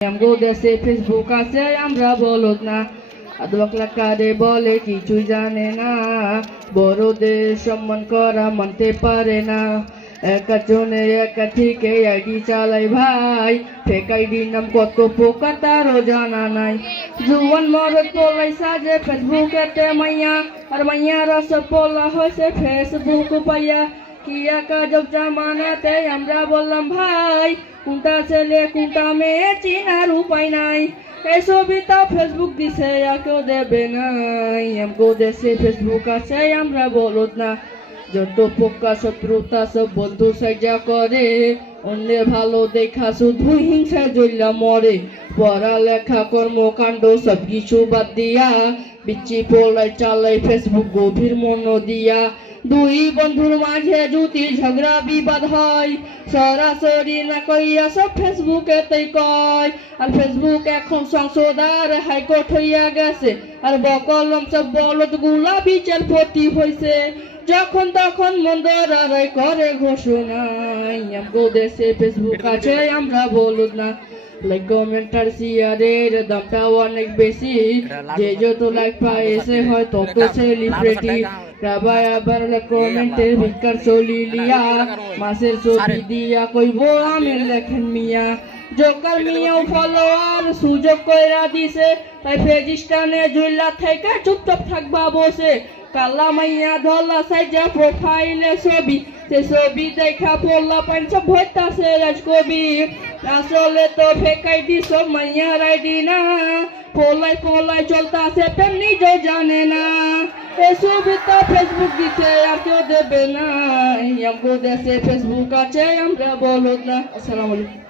আমগো দেশে ফেসবুক আছে, আমরা বলদ না। আদবাকলা কারে বলে, কিছুই জানে না। বড়দের সম্মান করা মানতে পারে না। একা জনে একা থেকে আইডি চালাই ভাই। ফেক আইডি নাম কত পোকা তারও জানা নাই। জুয়ান মরদ পোলাই সাজে ফেসবুকেতে মাইয়া। আর মাইয়ারা সব পোলা হয়েছে ফেসবুক পাইয়া। কি একা জব জামানাতে আমরা বললাম, ভাই, কোনটা ছেলে, কোনটা মেয়ে চিনার উপায় নাই। এই ছবিটা ফেসবুক দিছে কেউ দেবে নাই। আমগো দেশে ফেসবুক আছে, আমরা বলদ না। যত পোকা, শত্রুতা, সব বন্ধু সাজা করে। অন্য ভালো দেখা, শুধু হিংসা জ্বললা মরে। পড়ালেখা, কর্মকাণ্ড সব কিছু বাদ দিয়া, বিচি পোলাই চালাই ফেসবুক গভীর মন দিয়া। দুই বন্ধুর মাঝে যদি ঝগড়া বিবাদ হয়। সরাসরি না কইয়া সব ফেসবুকে তাই কয়। আর ফেসবুক এখন সংসদার হাইকোর্ট হইয়া গেছে। আর বকলম সব বলদগুলা বিচারপতি হইছে। যখন তখন মন্দরারাই করে ঘোষণাই আমগো দেশে ফেসবুক আছে, আমরা বলুন না। লাইক কমেন্ট আর শেয়ারের দামটা অনেক বেশি। যে যত লাইক পায় সে হয় তত সেলিব্রিটি রাবাই আবার কমেন্টের ভিকার চলি লিয়া। মাসের ছবি দিয়া কইব আমি লেখেন মিয়া। জোকার মিয়াও ফলোয়ার সুযোগ কইরা দিছে। তাই ফেজিস্টানে জুইলা থেকে চুপচাপ থাকবা বসে। কালা মাইয়া ধলা সাইজা প্রোফাইলে ছবি। সে ছবি দেখা পড়লা পাইন সব ভরতাছে রাজকবি। আসলে তো ফেকাই দিস মাইয়া রাইডি না। পোলাই পোলাই চলতাছে প্রেম নিজেও জানে না। এসব তো ফেসবুক দিতে আর কেউ দেবে না আমগো দেশে ফেসবুক আছে, আমরা বলো না। আসসালামু আলাইকুম।